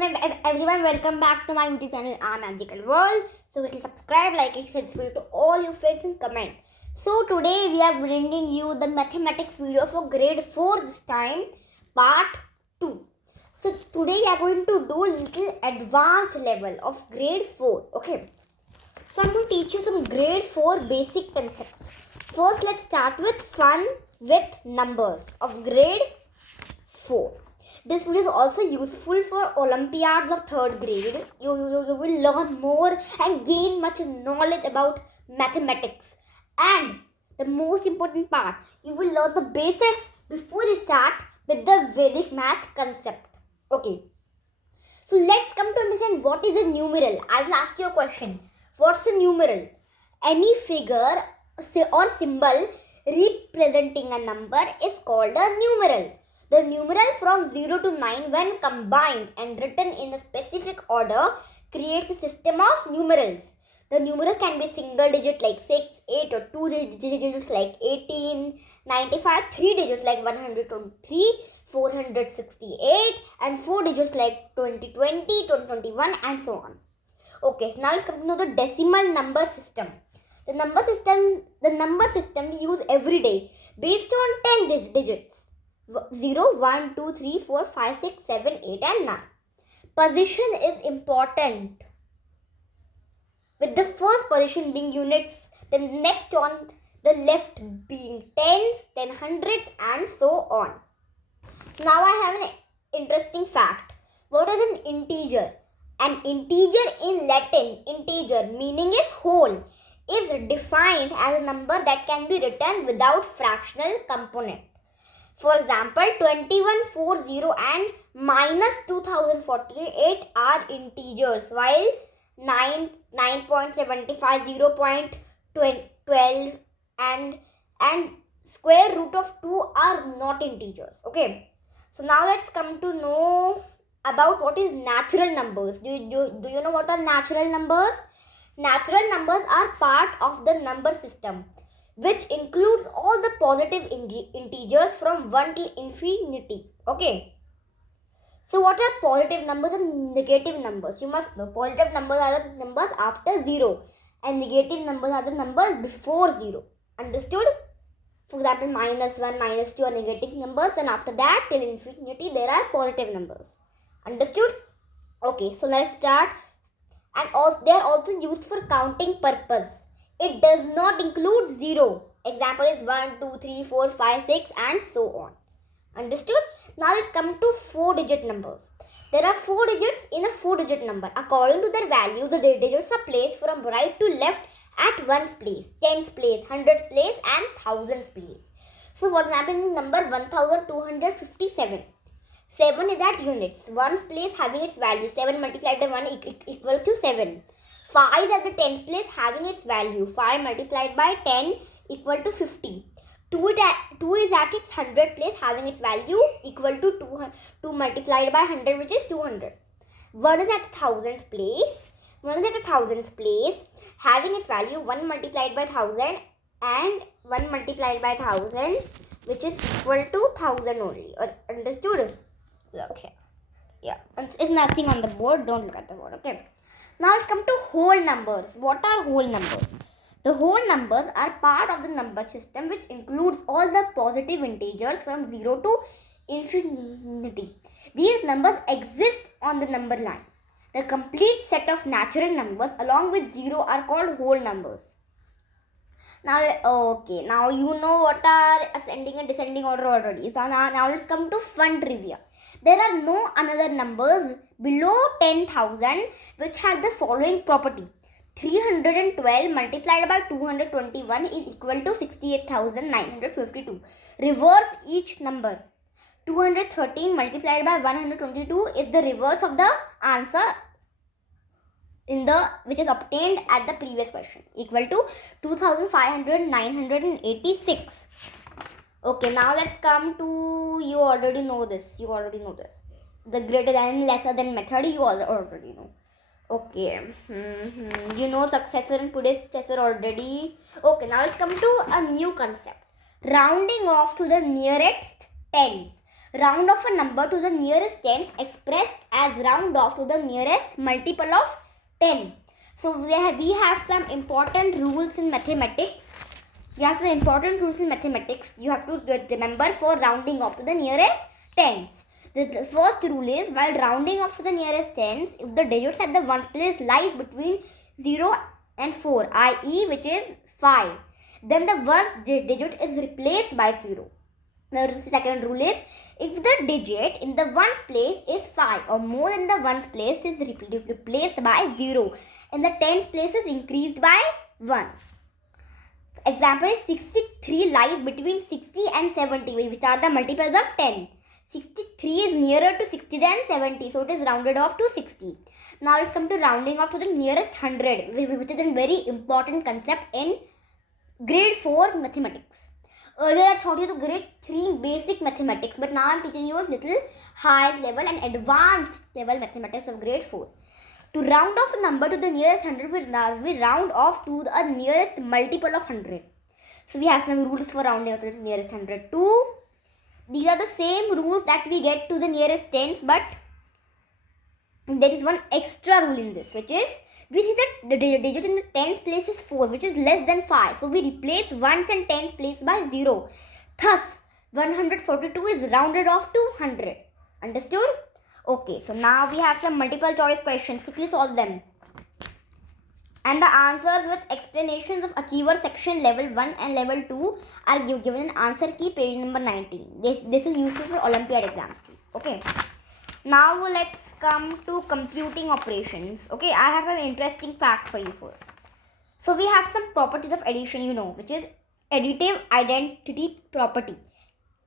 afternoon everyone, welcome back to my YouTube channel OurMagicalWorld. So hit subscribe, like and share this video to all your friends and comment. So today we are bringing you the mathematics video for grade 4 this time, part 2. So today we are going to do a little advanced level of grade 4. Okay. So I'm going to teach you some grade 4 basic concepts. First, let's start with fun with numbers of grade 4. This video is also useful for Olympiads of 3rd grade. You will learn more and gain much knowledge about mathematics. And the most important part, you will learn the basics before you start with the Vedic math concept. Okay. So let's come to understand what is a numeral. I will ask you a question. What's a numeral? Any figure or symbol representing a number is called a numeral. The numeral from 0 to 9 when combined and written in a specific order creates a system of numerals. The numerals can be single digit like 6, 8 or 2 digits like 18, 95, 3 digits like 123, 468 and 4 digits like 2020, 2021 and so on. Okay, so now let's come to know the decimal number system. The number system we use every day based on 10 digits. 0, 1, 2, 3, 4, 5, 6, 7, 8 and 9. Position is important. With the first position being units, the next on the left being tens, then hundreds and so on. So now I have an interesting fact. What is an integer? An integer in Latin, integer meaning is whole, is defined as a number that can be written without fractional component. For example, 2140 and minus 2048 are integers, while 9.75, 0.12 and square root of 2 are not integers. Okay. So now let's come to know about what is natural numbers. Do you know what are natural numbers? Natural numbers are part of the number system, which includes all the positive integers from 1 till infinity. Okay. So what are positive numbers and negative numbers? You must know positive numbers are the numbers after 0 and negative numbers are the numbers before 0. Understood? For example, minus 1, minus 2 are negative numbers, and after that till infinity there are positive numbers. Understood? Okay, so let's start. And also, they are also used for counting purpose. It does not include 0. Example is 1, 2, 3, 4, 5, 6 and so on. Understood? Now let's come to 4-digit numbers. There are 4 digits in a 4-digit number. According to their values, the digits are placed from right to left at ones place, tens place, hundreds place and thousands place. So for example, in number 1257. 7 is at units. Ones place having its value. 7 multiplied by 1 equals to 7. 5 is at the 10th place having its value. 5 multiplied by 10 equal to 50. 2 is at its 100th place having its value equal to 2 multiplied by 100, which is 200. 1 is at the thousandth place. 1 is at the thousandth place having its value 1 multiplied by 1000 and 1 multiplied by 1000, which is equal to 1000 only. Understood? Okay. Yeah. It's nothing on the board. Don't look at the board. Okay. Now let's come to whole numbers. What are whole numbers? The whole numbers are part of the number system which includes all the positive integers from 0 to infinity. These numbers exist on the number line. The complete set of natural numbers along with 0 are called whole numbers. Now, okay, now you know what are ascending and descending order already. So now let's come to fun trivia. There are no another numbers below 10,000 which have the following property. 312 multiplied by 221 is equal to 68,952. Reverse each number. 213 multiplied by 122 is the reverse of the answer which is obtained at the previous question, equal to 2,500,986. Okay, now let's come to, you already know this. The greater than, lesser than method, you already know. Okay, you know successor and predecessor already. Okay, now let's come to a new concept. Rounding off to the nearest tens. Round off a number to the nearest tens expressed as round off to the nearest multiple of 10. So we have some important rules in mathematics. You have the important rules in mathematics. You have to remember for rounding off to the nearest tens. The first rule is, while rounding off to the nearest tens, if the digits at the ones place lies between 0 and 4, i.e. which is 5, then the ones digit is replaced by 0. The second rule is, if the digit in the ones place is 5 or more than the ones place is replaced by 0 and the tens place is increased by 1. Example is 63 lies between 60 and 70, which are the multiples of 10. 63 is nearer to 60 than 70, so it is rounded off to 60. Now let's come to rounding off to the nearest 100, which is a very important concept in grade 4 mathematics. Earlier I taught you the grade 3 basic mathematics, but now I am teaching you a little higher level and advanced level mathematics of grade 4. To round off a number to the nearest 100, we round off to the nearest multiple of 100. So we have some rules for rounding off to the nearest 100 too. These are the same rules that we get to the nearest tens, but there is one extra rule in this, which is, we see that the digit in the tens place is 4, which is less than 5. So we replace ones and tens place by 0. Thus, 142 is rounded off to 100. Understood? Okay, so now we have some multiple choice questions. Quickly solve them. And the answers with explanations of Achiever section level 1 and level 2 are given in answer key page number 19. This is useful for Olympiad exams. Okay. Now let's come to computing operations. Okay, I have an interesting fact for you first. So we have some properties of addition, which is additive identity property.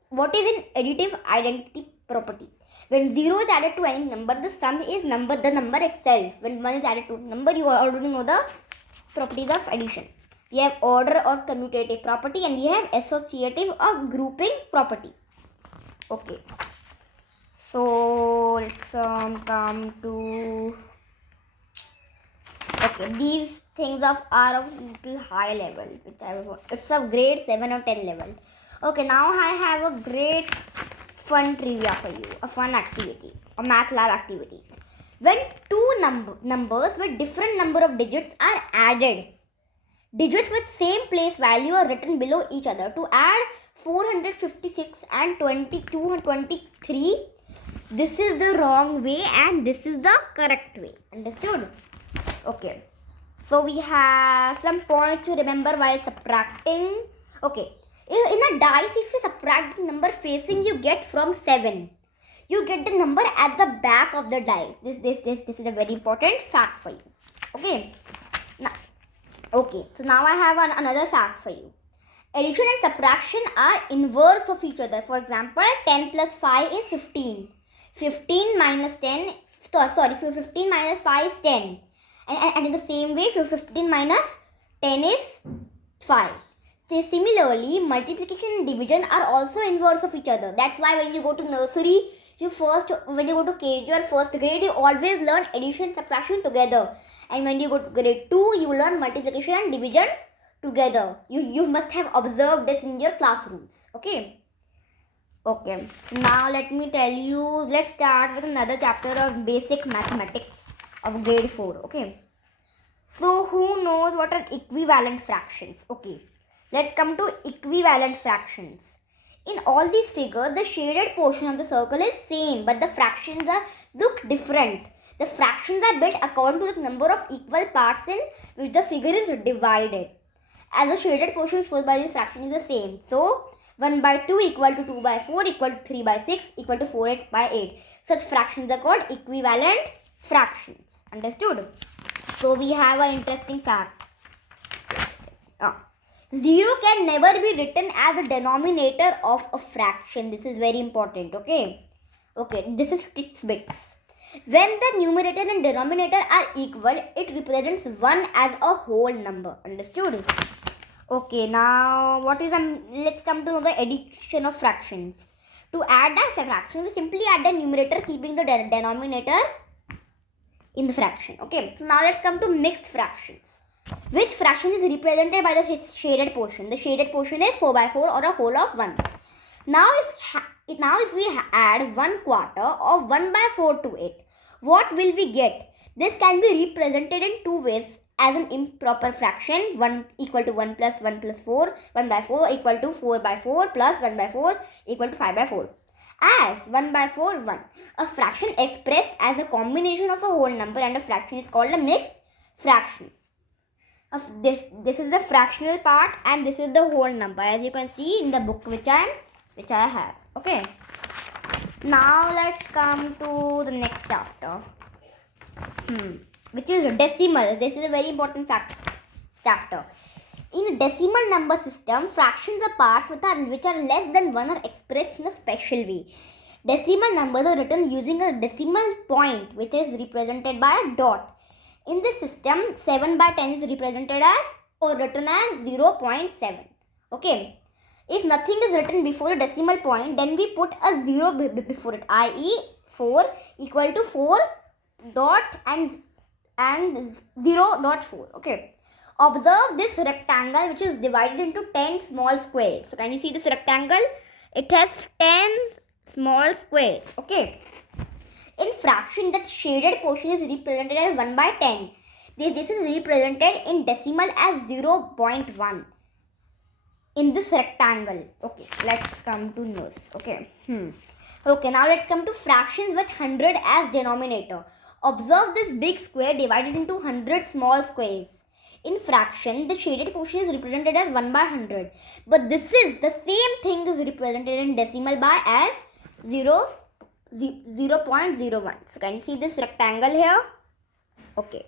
What is an additive identity property? When 0 is added to any number, the sum is the number itself. When 1 is added to a number, you already know the properties of addition. We have order or commutative property, and we have associative or grouping property. Okay. So let's come to, okay, these things are of little high level, it's of grade 7 or 10 level. Okay, now I have a great fun trivia for you, a fun activity, a math lab activity. When two numbers with different number of digits are added, digits with same place value are written below each other. To add 456 and 22 and 23, this is the wrong way and this is the correct way. Understood? Okay. So we have some points to remember while subtracting. Okay. In a dice, if you subtract the number facing you get from 7, you get the number at the back of the dice. This is a very important fact for you. Okay. So now I have another fact for you. Addition and subtraction are inverse of each other. For example, 10 plus 5 is 15. 15 minus 10, 15 minus 5 is 10. And in the same way, 15 minus 10 is 5. So similarly, multiplication and division are also inverse of each other. That's why when you go to nursery, when you go to KG or first grade, you always learn addition and subtraction together. And when you go to grade 2, you learn multiplication and division together. You must have observed this in your classrooms. Okay. Okay. So now let me tell you, let's start with another chapter of basic mathematics of grade 4. Okay. So who knows what are equivalent fractions? Okay. Let's come to equivalent fractions. In all these figures, the shaded portion of the circle is same, but the fractions look different. The fractions are built according to the number of equal parts in which the figure is divided. As the shaded portion shows by this fraction is the same. So, 1 by 2 equal to 2 by 4 equal to 3 by 6 equal to 4 by 8. Such fractions are called equivalent fractions. Understood? So, we have an interesting fact. 0 can never be written as a denominator of a fraction. This is very important. Okay. This is 6 bits. When the numerator and denominator are equal, it represents 1 as a whole number. Understood? Okay. Now, let's come to know the addition of fractions. To add a fraction, we simply add the numerator, keeping the denominator in the fraction. Okay. So now let's come to mixed fractions. Which fraction is represented by the shaded portion? The shaded portion is 4 by 4 or a whole of 1. Now if we add 1/4 of 1 by 4 to it, what will we get? This can be represented in two ways as an improper fraction, 1 equal to 1 plus 1 plus 4, 1 by 4 equal to 4 by 4 plus 1 by 4 equal to 5 by 4. As 1 by 4, 1. A fraction expressed as a combination of a whole number and a fraction is called a mixed fraction. This is the fractional part and this is the whole number, as you can see in the book which I have. Okay. Now let's come to the next chapter. Which is decimal. This is a very important chapter. In a decimal number system, fractions are parts which are less than 1 are expressed in a special way. Decimal numbers are written using a decimal point which is represented by a dot. In this system, 7 by 10 is represented as or written as 0.7. Okay. If nothing is written before the decimal point, then we put a 0 before it, i.e. 4 equal to 4 dot and 0.4. Okay. Observe this rectangle which is divided into 10 small squares. So can you see this rectangle? It has 10 small squares. Okay. In fraction, that shaded portion is represented as 1 by 10. This is represented in decimal as 0.1 in this rectangle. Okay, let's come to this. Okay. Okay, now let's come to fractions with 100 as denominator. Observe this big square divided into 100 small squares. In fraction, the shaded portion is represented as 1 by 100. But this is the same thing is represented in decimal by as 0.01. So can you see this rectangle here? Okay.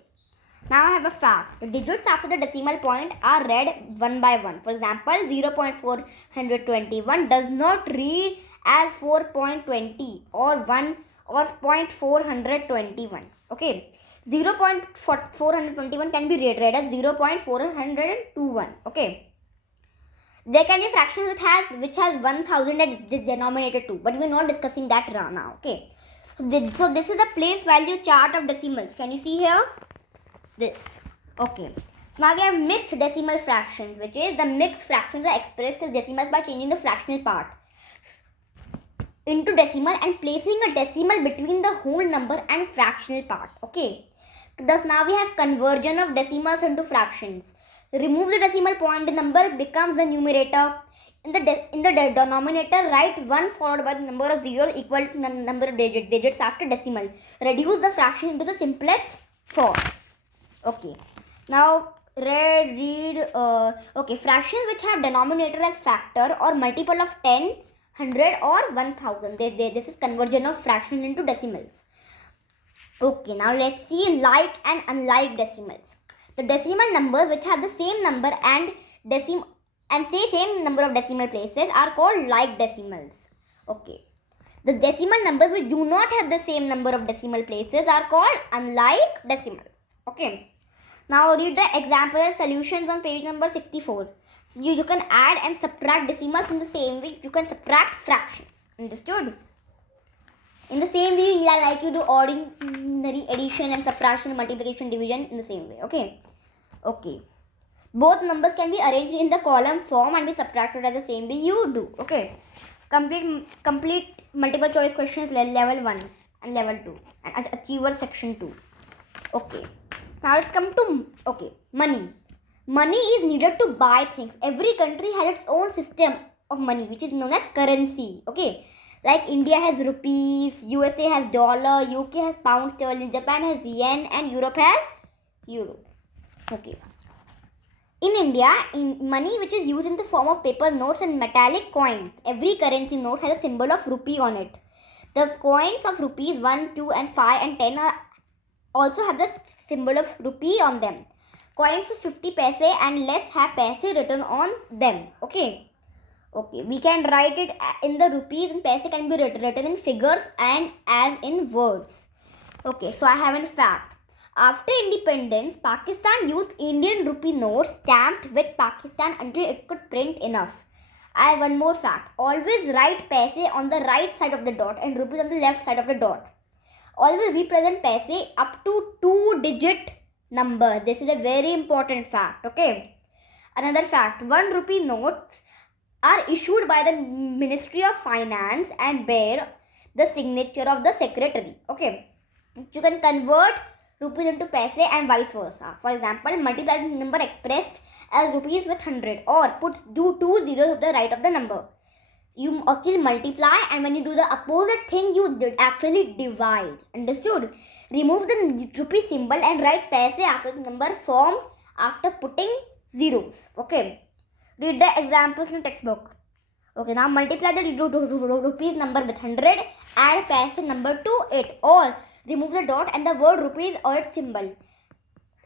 Now I have a fact. The digits after the decimal point are read 1 by 1. For example, 0.421 does not read as 4.20 or 1 or 0.421. Okay. 0.421 can be read as 0.421. Okay. There can be fractions which has 1000 as denominator too, but we're not discussing that now. Okay. So this is the place value chart of decimals. Can you see here? This. Okay. So now we have mixed decimal fractions, which is the mixed fractions are expressed as decimals by changing the fractional part into decimal and placing a decimal between the whole number and fractional part. Okay. Thus now we have conversion of decimals into fractions. Remove the decimal point, the number becomes the numerator. In the denominator, write 1 followed by the number of zeros equal to the number of digits after decimal. Reduce the fraction into the simplest form. Okay. Now read fractions which have denominator as factor or multiple of 10, 100 or 1000. This is conversion of fractions into decimals. Okay, now let's see like and unlike decimals. The decimal numbers which have the same number and same number of decimal places are called like decimals. Okay. The decimal numbers which do not have the same number of decimal places are called unlike decimals. Okay. Now read the example and solutions on page number 64. You can add and subtract decimals in the same way you can subtract fractions. Understood? In the same way, like you do ordinary addition and subtraction, multiplication, division in the same way. Okay. Okay. Both numbers can be arranged in the column form and be subtracted as the same way you do. Okay. Complete multiple choice questions level 1 and level 2 and achiever section 2. Okay. Now let's come to money. Money is needed to buy things. Every country has its own system of money which is known as currency. Okay. Like India has rupees, USA has dollar, UK has pound sterling, Japan has yen and Europe has euro. Okay. In India, money which is used in the form of paper notes and metallic coins. Every currency note has a symbol of rupee on it. The coins of rupees 1, 2 and 5 and 10 also have the symbol of rupee on them. Coins of 50 paise and less have paise written on them. Okay. Okay, we can write it in the rupees and paise can be written in figures and as in words. Okay, so I have a fact. After independence, Pakistan used Indian rupee notes stamped with Pakistan until it could print enough. I have one more fact. Always write paise on the right side of the dot and rupees on the left side of the dot. Always represent paise up to 2-digit number. This is a very important fact. Okay. Another fact. 1 rupee notes are issued by the Ministry of Finance and bear the signature of the secretary. Okay, you can convert rupees into paise and vice versa. For example, multiply the number expressed as rupees with 100, or do 2 zeros at the right of the number. You actually multiply, and when you do the opposite thing, you actually divide. Understood? Remove the rupee symbol and write paise after the number formed after putting zeros. Okay. Read the examples in textbook. Okay, now multiply the rupees number with 100, add paise number to it, or remove the dot and the word rupees or its symbol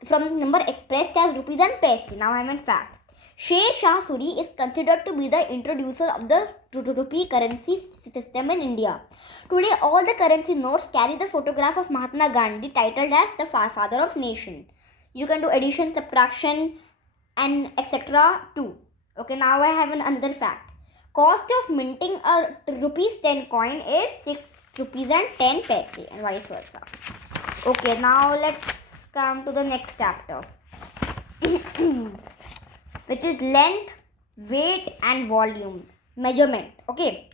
from the number expressed as rupees and paise. Now I am in fact. Sher Shah Suri is considered to be the introducer of the rupee currency system in India. Today, all the currency notes carry the photograph of Mahatma Gandhi titled as the father of nation. You can do addition, subtraction, and etc. too. Okay, now I have another fact. Cost of minting a rupees 10 coin is 6 rupees and 10 paise, and vice versa. Okay, now let's come to the next chapter. Which is length, weight and volume, measurement. Okay.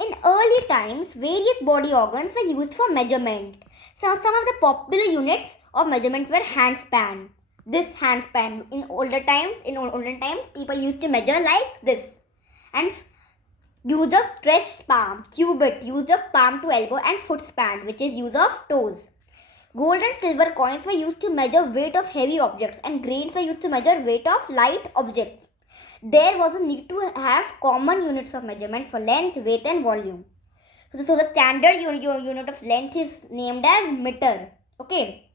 In early times, various body organs were used for measurement. So some of the popular units of measurement were handspan. This handspan, in olden times, people used to measure like this. And use of stretched palm, cubit, use of palm to elbow, and foot span, which is use of toes. Gold and silver coins were used to measure weight of heavy objects, and grains were used to measure weight of light objects. There was a need to have common units of measurement for length, weight and volume. So the standard unit of length is named as meter. Okay.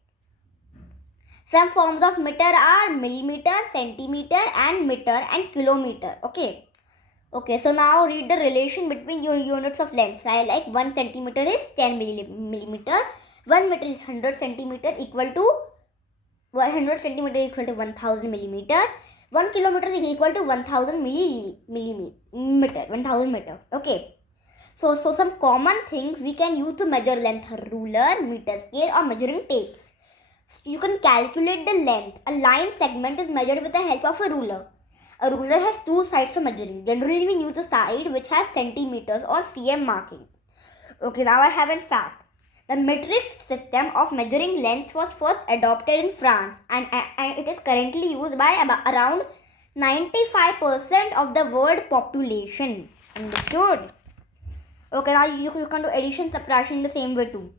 Some forms of meter are millimeter, centimeter and meter and kilometer. Okay. Okay, so now read the relation between your units of length. I like 1 centimeter is 10 millimeter. 1 meter is 100 centimeter equal to 100 centimeter equal to 1000 millimeter. 1 kilometer is equal to 1000 millimeter. 1000 meter. Okay. So some common things we can use to measure length: ruler, meter scale or measuring tapes. So you can calculate the length. A line segment is measured with the help of a ruler. A ruler has two sides for measuring. Generally we use the side which has centimeters or cm marking. Okay, now I have in fact. The metric system of measuring lengths was first adopted in France, and it is currently used by around 95% of the world population. Understood? Okay, now you can do addition, subtraction in the same way too.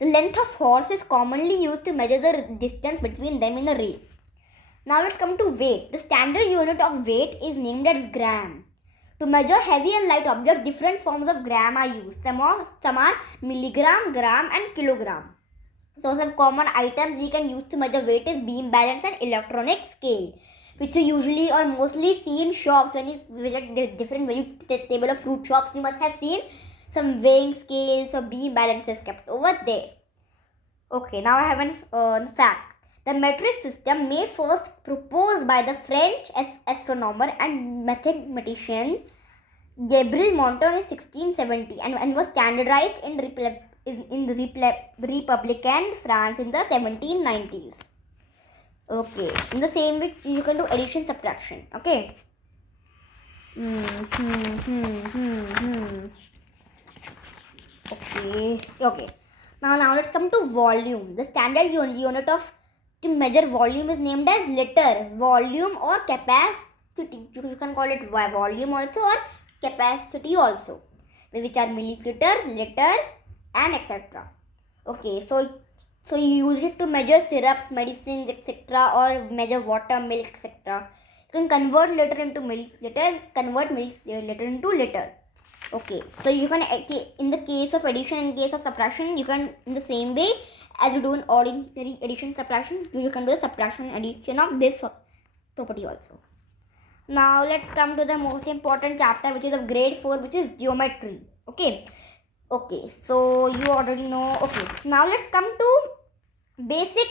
The length of horse is commonly used to measure the distance between them in a race. Now let's come to weight. The standard unit of weight is named as gram. To measure heavy and light objects, different forms of gram are used. Some are milligram, gram and kilogram. So some common items we can use to measure weight is beam balance and electronic scale, which you usually or mostly see in shops. When you visit the different table of fruit shops, you must have seen some weighing scales or beam balances kept over there. Okay, now I have a fact. The metric system made first proposed by the French astronomer and mathematician Gabriel Monton in 1670 and was standardized in Republican France in the 1790s. Okay, in the same way you can do addition, subtraction. Okay. Okay. Now let's come to volume. The standard unit of to measure volume is named as liter, volume or capacity. You can call it volume also or capacity also, which are milliliter, liter and etc. Okay, so you use it to measure syrups, medicines, etc. or measure water, milk, etc. You can convert liter into milliliter, convert milliliter into liter. Okay, so you can, in the case of addition, in case of subtraction, you can in the same way as you do in ordinary addition, subtraction, you can do a subtraction addition of this property also. Now let's come to the most important chapter, which is of grade 4, which is geometry. Okay, so you already know. Okay, now let's come to basic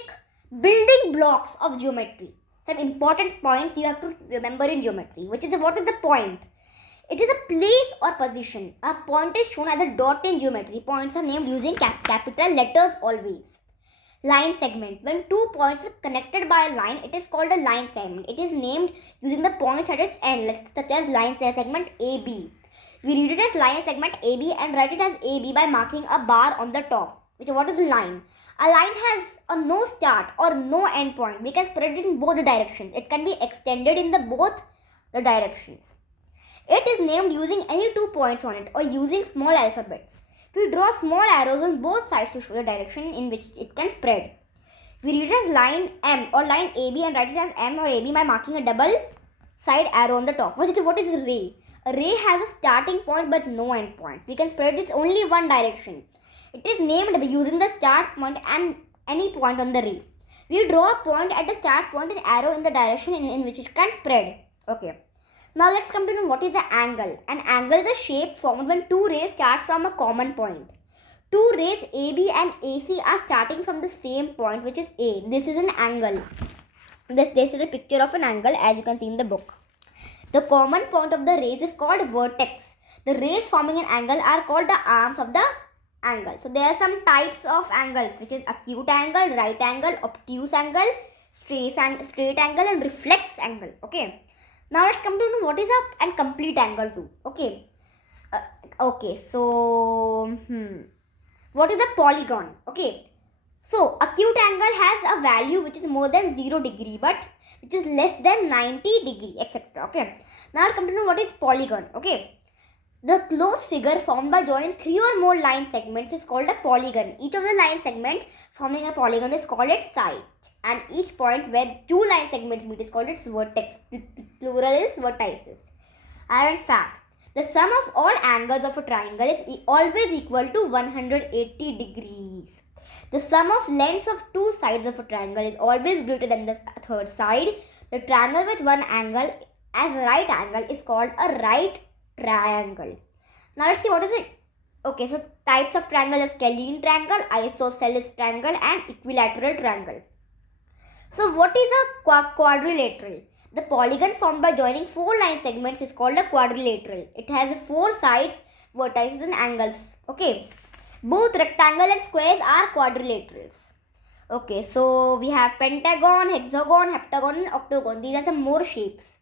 building blocks of geometry. Some important points you have to remember in geometry, which is what is the point? It is a place or position. A point is shown as a dot in geometry. Points are named using capital letters always. Line segment. When two points are connected by a line, it is called a line segment. It is named using the points at its end, such as line segment AB. We read it as line segment AB and write it as AB by marking a bar on the top. What is a line? A line has a no start or no end point. We can spread it in both the directions. It can be extended in both the directions. It is named using any 2 points on it or using small alphabets. We draw small arrows on both sides to show the direction in which it can spread. We read it as line M or line AB and write it as M or AB by marking a double side arrow on the top. What is a ray? A ray has a starting point but no end point. We can spread it only one direction. It is named by using the start point and any point on the ray. We draw a point at the start point and arrow in the direction in which it can spread. Okay. Now let's come to know what is an angle. An angle is a shape formed when two rays start from a common point. Two rays AB and AC are starting from the same point, which is A. This is an angle. This is a picture of an angle, as you can see in the book. The common point of the rays is called vertex. The rays forming an angle are called the arms of the angle. So there are some types of angles, which is acute angle, right angle, obtuse angle, straight angle, and reflex angle. Okay. Now let's come to know what is a complete angle too. Okay. What is a polygon? Okay. So acute angle has a value which is more than 0 degree, but which is less than 90 degree, etc. Okay. Now let's come to know what is polygon. Okay. The closed figure formed by joining 3 or more line segments is called a polygon. Each of the line segment forming a polygon is called its side. And each point where two line segments meet is called its vertex. The plural is vertices. And in fact, the sum of all angles of a triangle is always equal to 180 degrees. The sum of lengths of two sides of a triangle is always greater than the third side. The triangle with one angle as a right angle is called a right triangle. Now let's see what is it. Okay, so types of triangle are scalene triangle, isosceles triangle, and equilateral triangle. So what is a quadrilateral? The polygon formed by joining 4 line segments is called a quadrilateral. It has 4 sides, vertices, and angles. Okay. Both rectangle and squares are quadrilaterals. Okay, so we have pentagon, hexagon, heptagon, and octagon. These are some more shapes.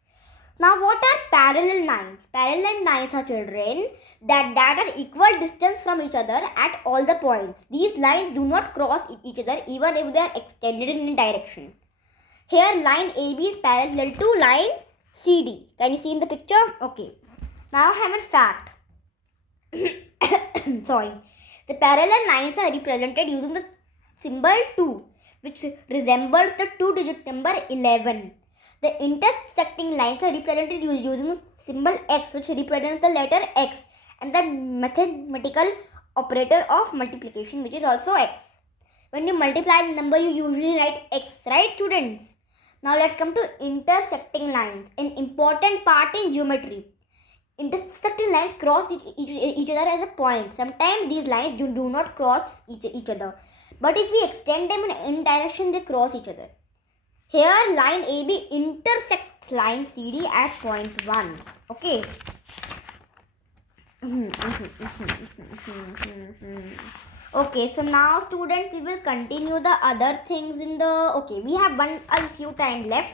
Now what are parallel lines? Parallel lines are children that are equal distance from each other at all the points. These lines do not cross each other even if they are extended in a direction. Here line AB is parallel to line CD. Can you see in the picture? Okay. Now I have a fact. Sorry. The parallel lines are represented using the symbol 2, which resembles the 2-digit number 11. The intersecting lines are represented using the symbol X, which represents the letter X, and the mathematical operator of multiplication, which is also X. When you multiply the number, you usually write X, right, students? Now let's come to intersecting lines, an important part in geometry. Intersecting lines cross each other at a point. Sometimes these lines do not cross each other, but if we extend them in any direction, they cross each other. Here line AB intersects line CD at point 1. Okay. Okay, so now students, we will continue the other things in the... Okay, we have a few time left,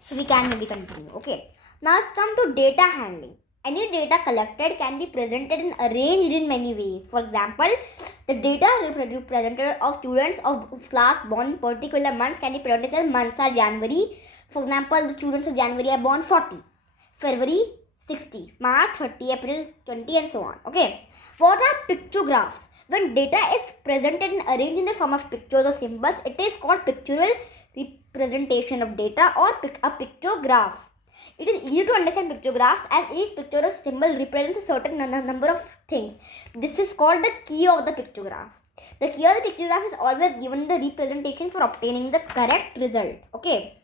so we can maybe continue. Okay, now let's come to data handling. Any data collected can be presented and arranged in many ways. For example, the data represented of students of class born in particular months can be presented as months are January. For example, the students of January are born 40, February 60, March 30, April 20, and so on. Okay, what are pictographs? When data is presented and arranged in the form of pictures or symbols, it is called pictorial representation of data or a pictograph. It is easy to understand pictographs as each picture or symbol represents a certain number of things. This is called the key of the pictograph. The key of the pictograph is always given the representation for obtaining the correct result. Okay.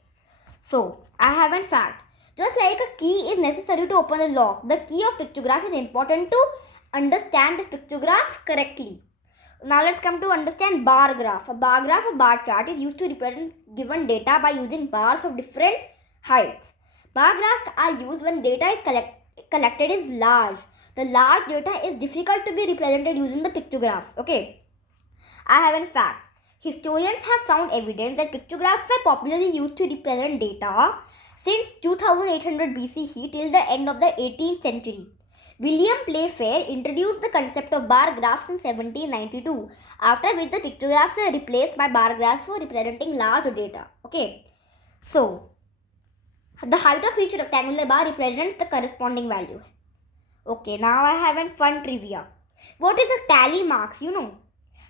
So, I have a fact. Just like a key is necessary to open a lock, the key of pictograph is important to understand the pictograph correctly. Now let's come to understand bar graph. A bar graph, a bar chart, is used to represent given data by using bars of different heights. Bar graphs are used when data is collected is large. The large data is difficult to be represented using the pictographs. Okay. I have in fact. Historians have found evidence that pictographs were popularly used to represent data since 2800 BCE till the end of the 18th century. William Playfair introduced the concept of bar graphs in 1792, after which the pictographs were replaced by bar graphs for representing large data. Okay, so the height of each rectangular bar represents the corresponding value. Okay, now I have a fun trivia. What is a tally marks?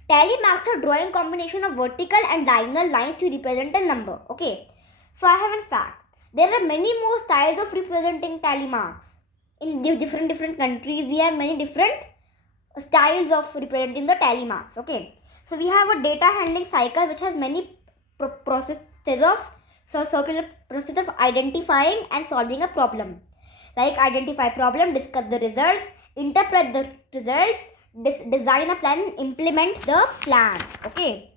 Tally marks are drawing combination of vertical and diagonal lines to represent a number. Okay, so I have a fact. There are many more styles of representing tally marks. In different countries, we have many different styles of representing the tally marks. Okay, so we have a data handling cycle which has many circular process of identifying and solving a problem. Like identify problem, discuss the results, interpret the results, design a plan, and implement the plan. Okay.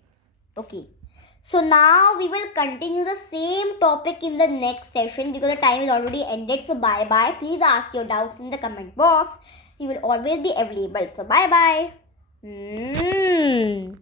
So now we will continue the same topic in the next session because the time is already ended. So bye bye. Please ask your doubts in the comment box. We will always be available. So bye bye.